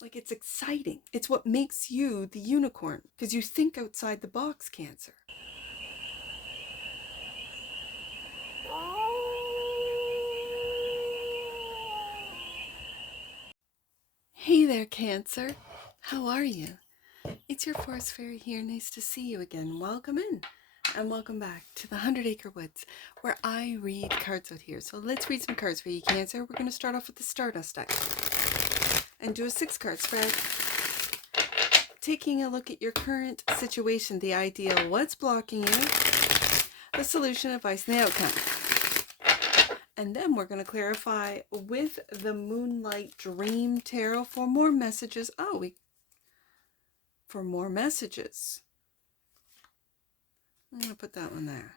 Like, it's exciting. It's what makes you the unicorn, because you think outside the box, Cancer. Hey there, Cancer. How are you? It's your forest fairy here. Nice to see you again. Welcome in and welcome back to the 100-Acre Woods, where I read cards out here. So let's read some cards for you, Cancer. We're going to start off with the Stardust deck and do a 6-card spread, taking a look at your current situation, the ideal, what's blocking you, the solution, advice, and the outcome. And then we're going to clarify with the Moonlight Dream Tarot for more messages. For more messages. I'm going to put that one there.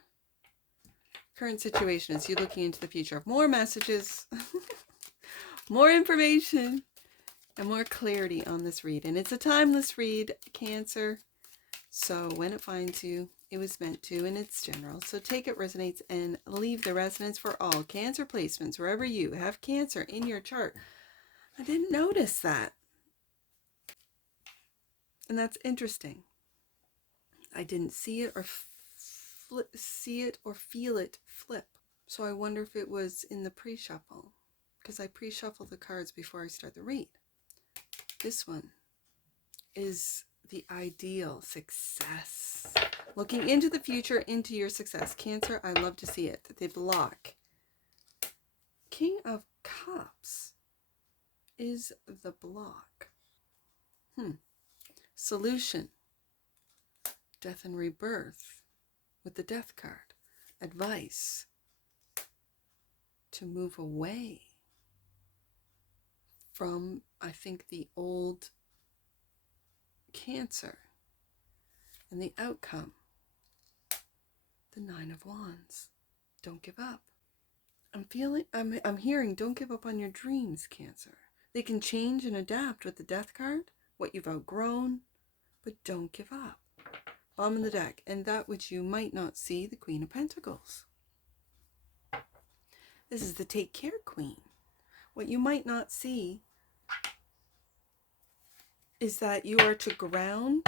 Current situation is you looking into the future. More messages, more information, and more clarity on this read. And it's a timeless read, Cancer. So when it finds you, it was meant to, and it's general. So take it, resonates, and leave the resonance for all. Cancer placements, wherever you have Cancer in your chart. I didn't notice that. And that's interesting. I didn't see it or feel it flip. So I wonder if it was in the pre-shuffle, because I pre-shuffle the cards before I start the read. This one is the ideal success. Looking into the future, into your success. Cancer, I love to see it. They block. King of Cups is the block. Solution. Death and rebirth with the Death card. Advice. To move away from, I think, the old Cancer. And the outcome, the 9 of Wands. Don't give up. I'm hearing don't give up on your dreams, Cancer. They can change and adapt with the Death card, what you've outgrown, but don't give up. Bottom of the deck, and that which you might not see, the Queen of Pentacles. This is the Take Care Queen. What you might not see is that you are to ground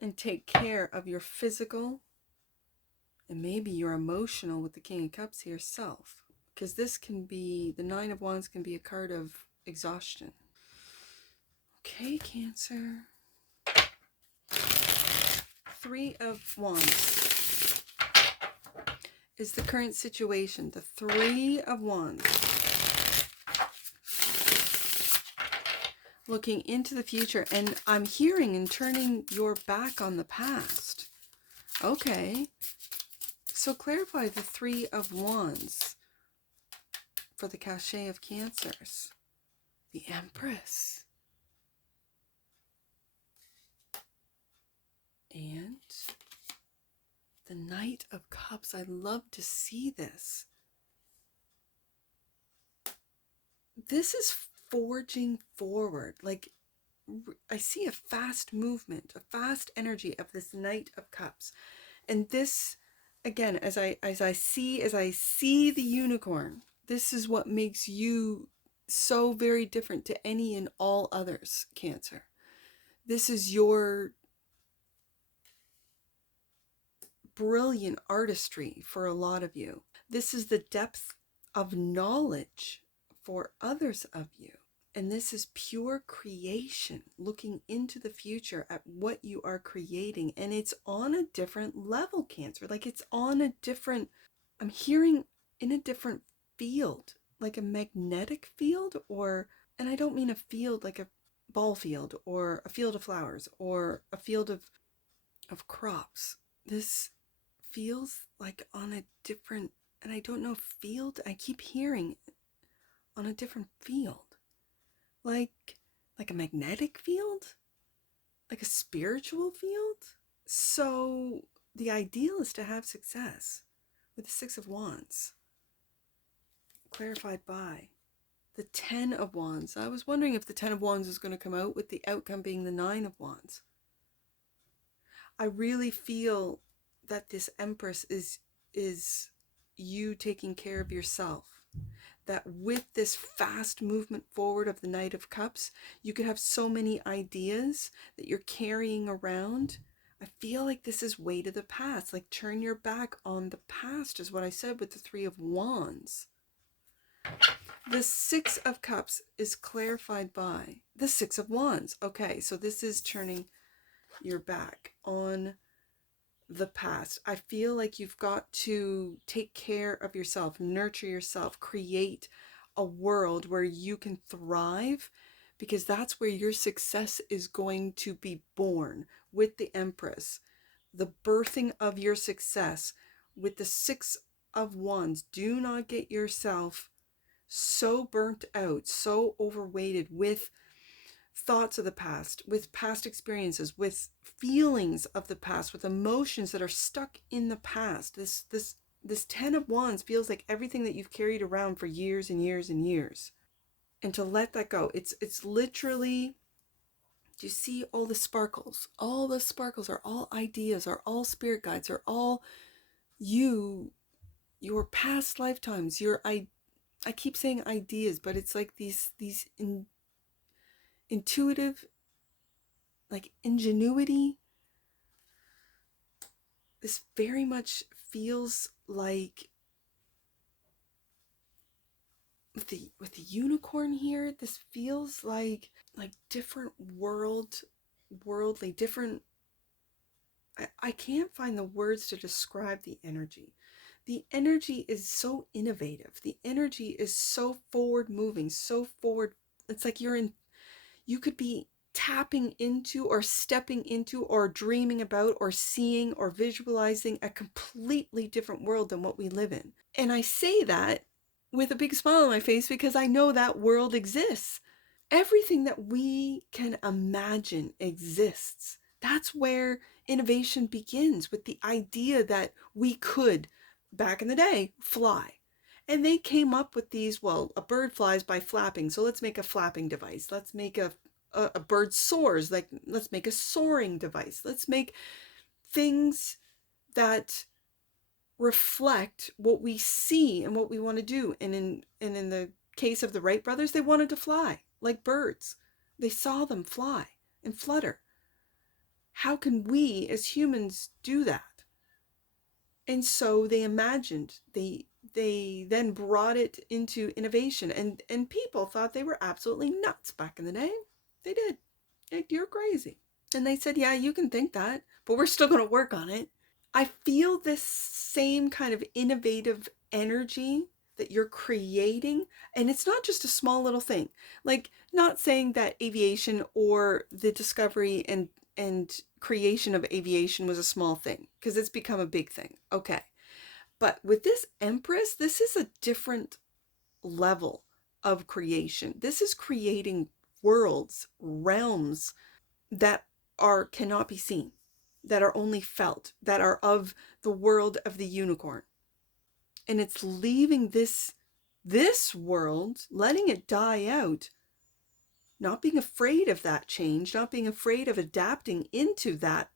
and take care of your physical and maybe your emotional, with the King of Cups here, self. Because this can be, the 9 of Wands can be a card of exhaustion. Okay, Cancer. 3 of Wands is the current situation. The 3 of Wands. Looking into the future, and I'm hearing and turning your back on the past. Okay. So clarify the 3 of Wands for the cachet of Cancers. The Empress. And the Knight of Cups. I love to see this. This is forging forward. Like, I see a fast movement, a fast energy of this Knight of Cups. And this, again, as I see the unicorn, this is what makes you so very different to any and all others, Cancer. This is your brilliant artistry for a lot of you. This is the depth of knowledge for others of you. And this is pure creation, looking into the future at what you are creating. And it's on a different level, Cancer. Like, it's on a different, I'm hearing in a different field, like a magnetic field, or, and I don't mean a field like a ball field or a field of flowers or a field of crops. This feels like on a different, and I don't know, field. I keep hearing on a different field. Like a magnetic field? Like a spiritual field? So the ideal is to have success with the 6 of Wands. Clarified by the 10 of Wands. I was wondering if the 10 of Wands is going to come out, with the outcome being the 9 of Wands. I really feel that this Empress is you taking care of yourself. that with this fast movement forward of the Knight of Cups, you could have so many ideas that you're carrying around. I feel like this is way to the past, like turn your back on the past is what I said with the Three of Wands. The Six of Cups is clarified by the Six of Wands. Okay, so this is turning your back on the past. I feel like you've got to take care of yourself, nurture yourself, create a world where you can thrive, because that's where your success is going to be born with the Empress. The birthing of your success with the Six of Wands. Do not get yourself so burnt out, so overweighted with thoughts of the past, with past experiences, with feelings of the past, with emotions that are stuck in the past. This Ten of Wands feels like everything that you've carried around for years and years and years. And to let that go, it's literally, do you see all the sparkles? All the sparkles are all ideas, are all spirit guides, are all you, your past lifetimes, I keep saying ideas, but it's like these intuitive, like ingenuity. This very much feels like with the unicorn here, this feels like different worldly, different. I can't find the words to describe the energy. The energy is so innovative. The energy is so forward moving, so forward. It's like you could be tapping into or stepping into or dreaming about or seeing or visualizing a completely different world than what we live in. And I say that with a big smile on my face because I know that world exists. Everything that we can imagine exists. That's where innovation begins, with the idea that we could, back in the day, fly. And they came up with these, well, a bird flies by flapping, so let's make a flapping device. Let's make a bird soars, like let's make a soaring device. Let's make things that reflect what we see and what we want to do. And in the case of the Wright brothers, they wanted to fly like birds. They saw them fly and flutter. How can we as humans do that? And so they imagined, they then brought it into innovation, and people thought they were absolutely nuts back in the day. They did. Like, you're crazy. And they said, yeah, you can think that, but we're still going to work on it. I feel this same kind of innovative energy that you're creating. And it's not just a small little thing. Like, not saying that aviation or the discovery and creation of aviation was a small thing, because it's become a big thing. Okay. But with this Empress, this is a different level of creation. This is creating worlds, realms that cannot be seen, that are only felt, that are of the world of the unicorn. And it's leaving this world, letting it die out, not being afraid of that change, not being afraid of adapting into that,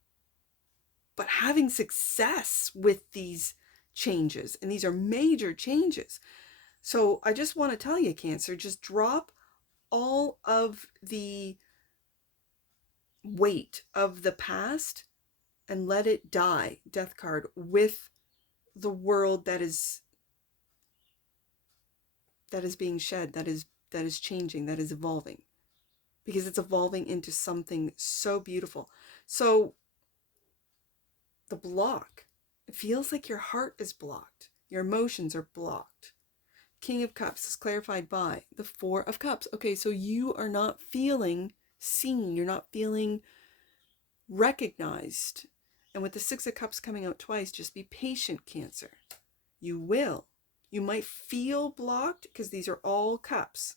but having success with these changes. And these are major changes. So I just want to tell you, Cancer, just drop all of the weight of the past and let it die, Death card, with the world that is being shed, that is changing, that is evolving, because it's evolving into something so beautiful. So the block, it feels like your heart is blocked, your emotions are blocked. King of Cups is clarified by the Four of Cups. Okay, so you are not feeling seen, you're not feeling recognized. And with the Six of Cups coming out twice, just be patient, Cancer. You will. You might feel blocked because these are all cups.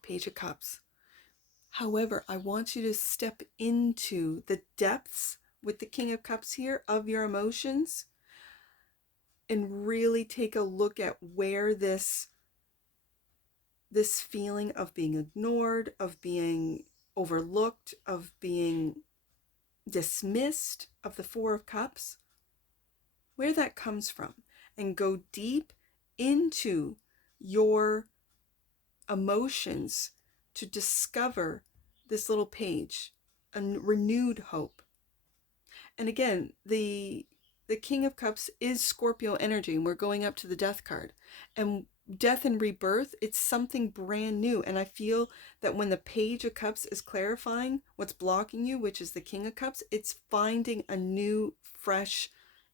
Page of Cups. However, I want you to step into the depths with the King of Cups here of your emotions and really take a look at where this feeling of being ignored, of being overlooked, of being dismissed, of the Four of Cups, where that comes from, and go deep into your emotions to discover this little page, a renewed hope. And again, the King of Cups is Scorpio energy, and we're going up to the Death card. And death and rebirth, it's something brand new. And I feel that when the Page of Cups is clarifying what's blocking you, which is the King of Cups, it's finding a new, fresh,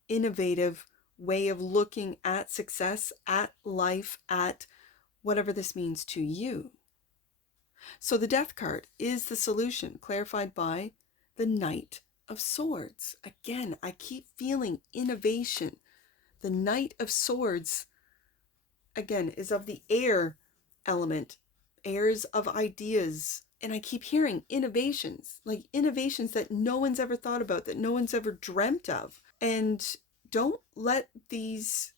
innovative way of looking at success, at life, at whatever this means to you. So the Death card is the solution, clarified by the Knight of Swords. Again, I keep feeling innovation. The Knight of Swords, again, is of the air element, airs of ideas. And I keep hearing innovations, like innovations that no one's ever thought about, that no one's ever dreamt of. And don't let these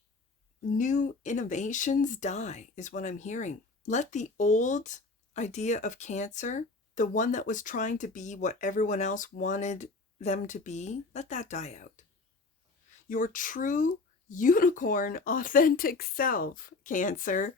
new innovations die, is what I'm hearing. Let the old idea of Cancer, the one that was trying to be what everyone else wanted them to be, let that die out. Your true unicorn, authentic self, Cancer,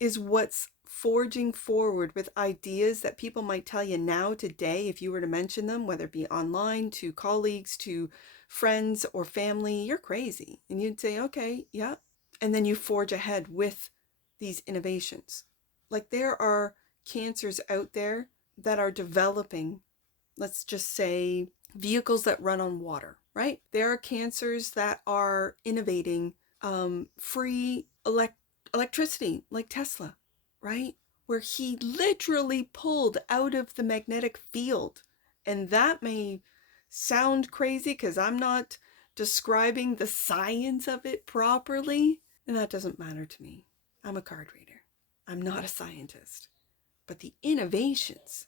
is what's forging forward with ideas that people might tell you now, today, if you were to mention them, whether it be online, to colleagues, to friends or family, you're crazy. And you'd say, okay, yeah. And then you forge ahead with these innovations. Like there are Cancers out there that are developing, let's just say, vehicles that run on water, right? There are Cancers that are innovating free electricity, like Tesla, right? Where he literally pulled out of the magnetic field. And that may sound crazy because I'm not describing the science of it properly. And that doesn't matter to me. I'm a card reader. I'm not a scientist. But the innovations,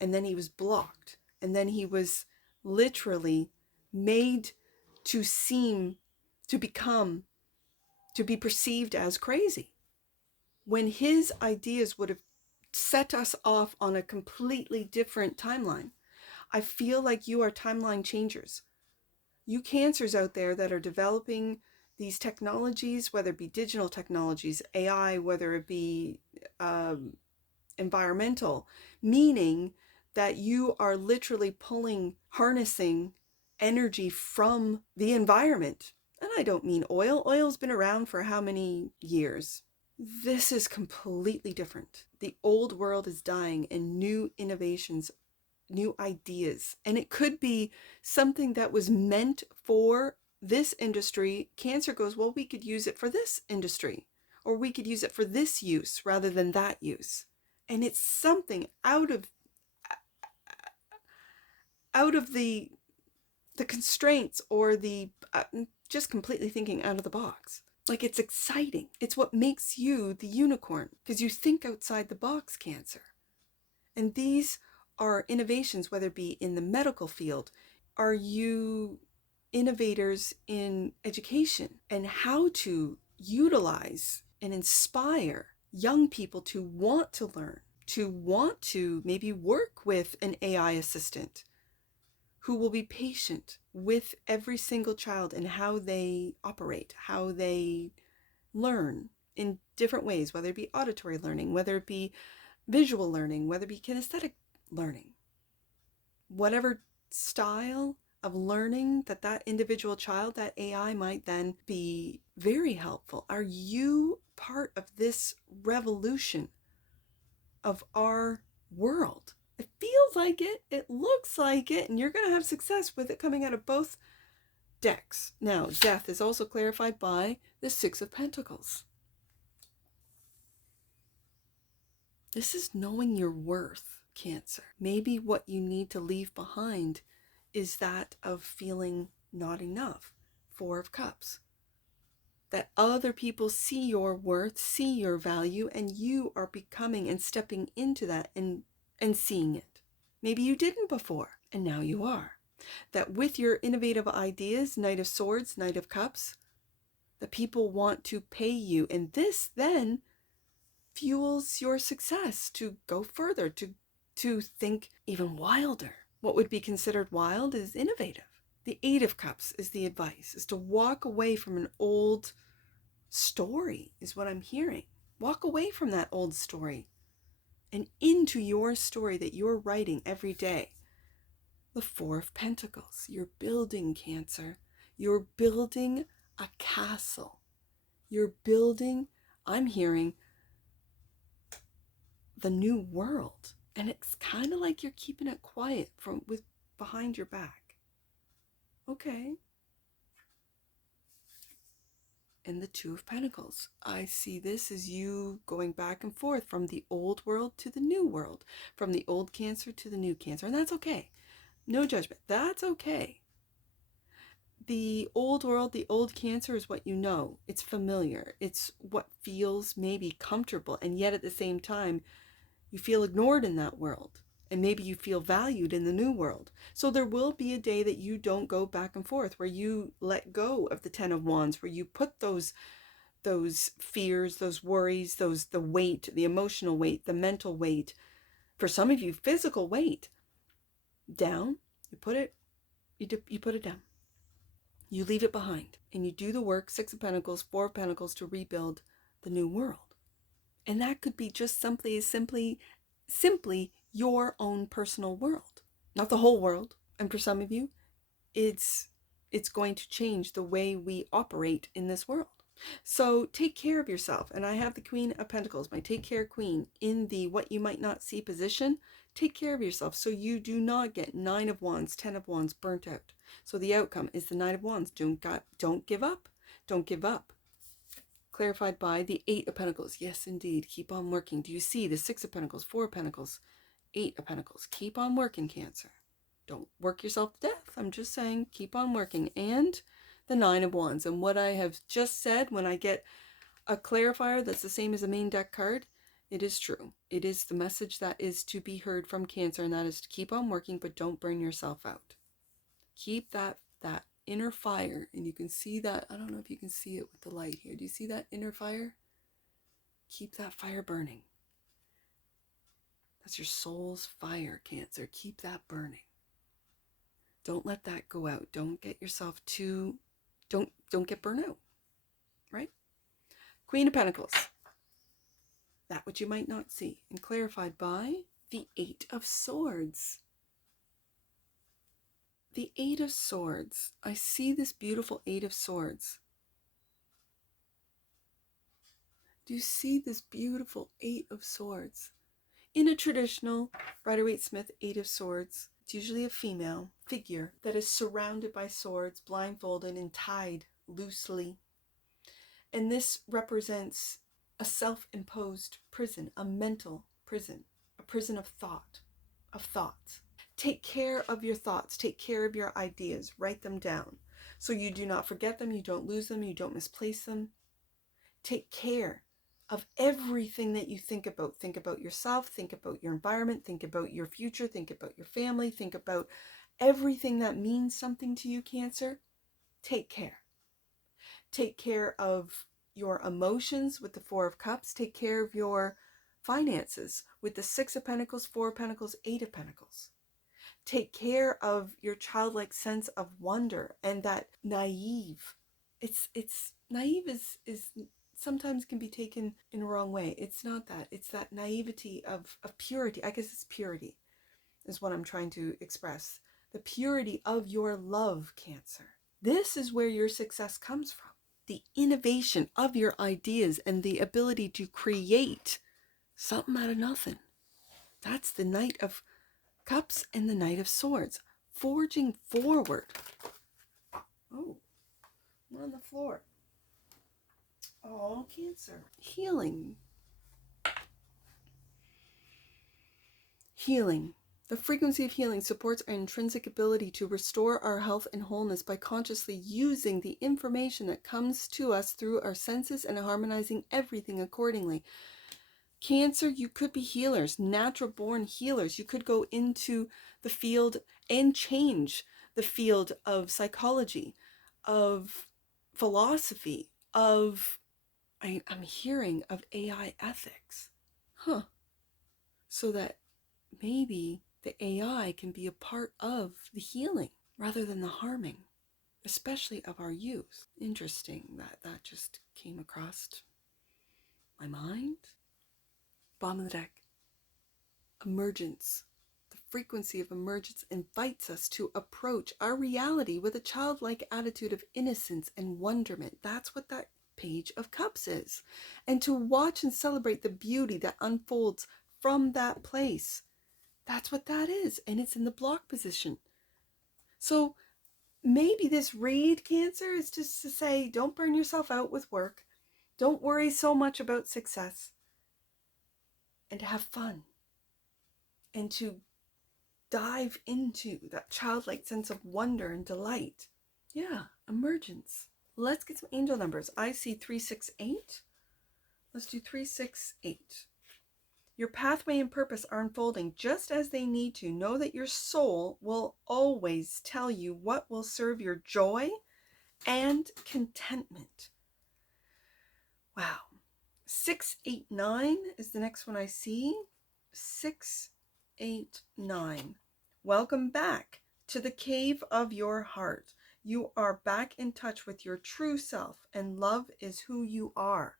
and then he was blocked, and then he was literally made to seem, to become, to be perceived as crazy, when his ideas would have set us off on a completely different timeline. I feel like you are timeline changers. You Cancers out there that are developing these technologies, whether it be digital technologies, AI, whether it be environmental, meaning that you are literally harnessing energy from the environment. And I don't mean oil. Oil's been around for how many years? This is completely different. The old world is dying and new innovations, new ideas. And it could be something that was meant for this industry. Cancer goes, well, we could use it for this industry, or we could use it for this use rather than that use. And it's something out of the constraints, or the just completely thinking out of the box. Like, it's exciting. It's what makes you the unicorn, because you think outside the box, Cancer. And these are innovations, whether it be in the medical field. Are you innovators in education and how to utilize and inspire young people to want to learn, to want to maybe work with an AI assistant who will be patient with every single child and how they operate, how they learn in different ways, whether it be auditory learning, whether it be visual learning, whether it be kinesthetic learning. Whatever style of learning that individual child, that AI might then be very helpful. Are you part of this revolution of our world? It feels like it. It looks like it. And you're going to have success with it coming out of both decks. Now, death is also clarified by the Six of Pentacles. This is knowing your worth, Cancer. Maybe what you need to leave behind is that of feeling not enough. Four of Cups. That other people see your worth, see your value, and you are becoming and stepping into that and seeing it. Maybe you didn't before, and now you are. That with your innovative ideas, Knight of Swords, Knight of Cups, the people want to pay you. And this then fuels your success to go further, to think even wilder. What would be considered wild is innovative. The Eight of Cups is the advice, is to walk away from an old story, is what I'm hearing. Walk away from that old story and into your story that you're writing every day. The Four of Pentacles. You're building, Cancer. You're building a castle. You're building, I'm hearing, the new world. And it's kind of like you're keeping it quiet with behind your back. Okay. And the Two of Pentacles. I see this as you going back and forth from the old world to the new world, from the old Cancer to the new Cancer. And that's okay. No judgment. That's okay. The old world, the old Cancer is what you know. It's familiar. It's what feels maybe comfortable. And yet at the same time, you feel ignored in that world. And maybe you feel valued in the new world. So there will be a day that you don't go back and forth, where you let go of the Ten of Wands, where you put those fears, those worries, the weight, the emotional weight, the mental weight, for some of you, physical weight, down. You put it down. You leave it behind, and you do the work, Six of Pentacles, Four of Pentacles, to rebuild the new world. And that could be just simply your own personal world, not the whole world. And for some of you, it's going to change the way we operate in this world. So take care of yourself. And I have the Queen of Pentacles, my take care queen, in the what you might not see position. Take care of yourself so you do not get Nine of Wands, Ten of Wands burnt out. So the outcome is the Nine of Wands. Don't give up. Don't give up. Clarified by the Eight of Pentacles. Yes, indeed. Keep on working. Do you see the Six of Pentacles, Four of Pentacles, Eight of Pentacles? Keep on working, Cancer. Don't work yourself to death. I'm just saying, keep on working. And the Nine of Wands. And what I have just said, when I get a clarifier that's the same as a main deck card, it is true. It is the message that is to be heard from Cancer, and that is to keep on working, but don't burn yourself out. Keep that inner fire, and you can see that. I don't know if you can see it with the light here. Do you see that inner fire? Keep that fire burning. That's your soul's fire, Cancer. Keep that burning. Don't let that go out. Don't get yourself too, don't get burnt out, right? Queen of Pentacles. That which you might not see. And clarified by the Eight of Swords. The Eight of Swords. I see this beautiful Eight of Swords. Do you see this beautiful Eight of Swords? In a traditional Rider-Waite-Smith Eight of Swords, it's usually a female figure that is surrounded by swords, blindfolded and tied loosely. And this represents a self-imposed prison, a mental prison, a prison of thoughts. Take care of your thoughts. Take care of your ideas. Write them down so you do not forget them, you don't lose them, you don't misplace them. Take care of everything that you think about. Think about yourself, think about your environment, think about your future, think about your family, think about everything that means something to you, Cancer. Take care. Take care of your emotions with the Four of Cups. Take care of your finances with the Six of Pentacles, Four of Pentacles, Eight of Pentacles. Take care of your childlike sense of wonder and that naive. It's naive is sometimes can be taken in the wrong way. It's not that. It's that naivety of purity. I guess it's purity is what I'm trying to express. The purity of your love, Cancer. This is where your success comes from. The innovation of your ideas and the ability to create something out of nothing. That's the Knight of Cups and the Knight of Swords. Forging forward. Oh, we're on the floor. Oh, Cancer. Healing. Healing. The frequency of healing supports our intrinsic ability to restore our health and wholeness by consciously using the information that comes to us through our senses and harmonizing everything accordingly. Cancer, you could be healers, natural born healers. You could go into the field and change the field of psychology, of philosophy, of, I'm hearing of AI ethics. So that maybe the AI can be a part of the healing rather than the harming, especially of our youth. Interesting that just came across my mind. Bottom of the deck, emergence. The frequency of emergence invites us to approach our reality with a childlike attitude of innocence and wonderment. That's what that Page of Cups is. And to watch and celebrate the beauty that unfolds from that place. That's what that is. And it's in the block position. So maybe this read, Cancer, is just to say, don't burn yourself out with work. Don't worry so much about success. And to have fun. And to dive into that childlike sense of wonder and delight. Yeah, emergence. Let's get some angel numbers. I see 368. Let's do 368. Your pathway and purpose are unfolding just as they need to. Know that your soul will always tell you what will serve your joy and contentment. Wow. 689 is the next one I see. 689. Welcome back to the cave of your heart. You are back in touch with your true self, and love is who you are.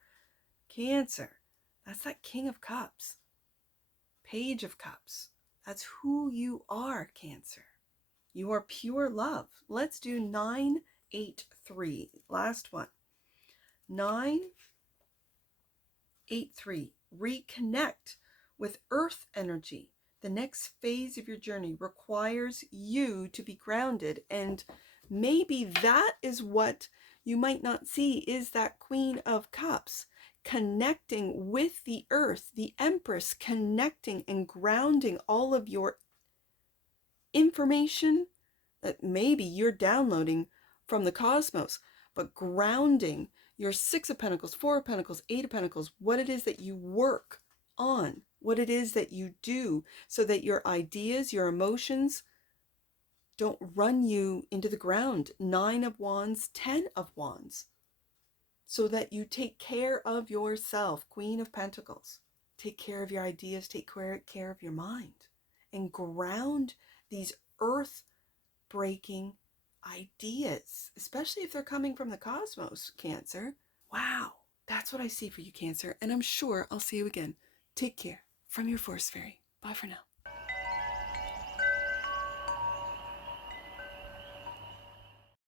Cancer, that's that King of Cups. Page of Cups, that's who you are, Cancer. You are pure love. Let's do 983, last one. 983, reconnect with earth energy. The next phase of your journey requires you to be grounded, and maybe that is what you might not see, is that Queen of Cups connecting with the earth, the Empress, connecting and grounding all of your information that maybe you're downloading from the cosmos, but grounding your Six of Pentacles, Four of Pentacles, Eight of Pentacles, what it is that you work on, what it is that you do, so that your ideas, your emotions don't run you into the ground. Nine of Wands, 10 of Wands. So that you take care of yourself, Queen of Pentacles. Take care of your ideas, take care of your mind, and ground these earth-breaking ideas, especially if they're coming from the cosmos, Cancer. Wow, that's what I see for you, Cancer, and I'm sure I'll see you again. Take care from your Force Fairy. Bye for now.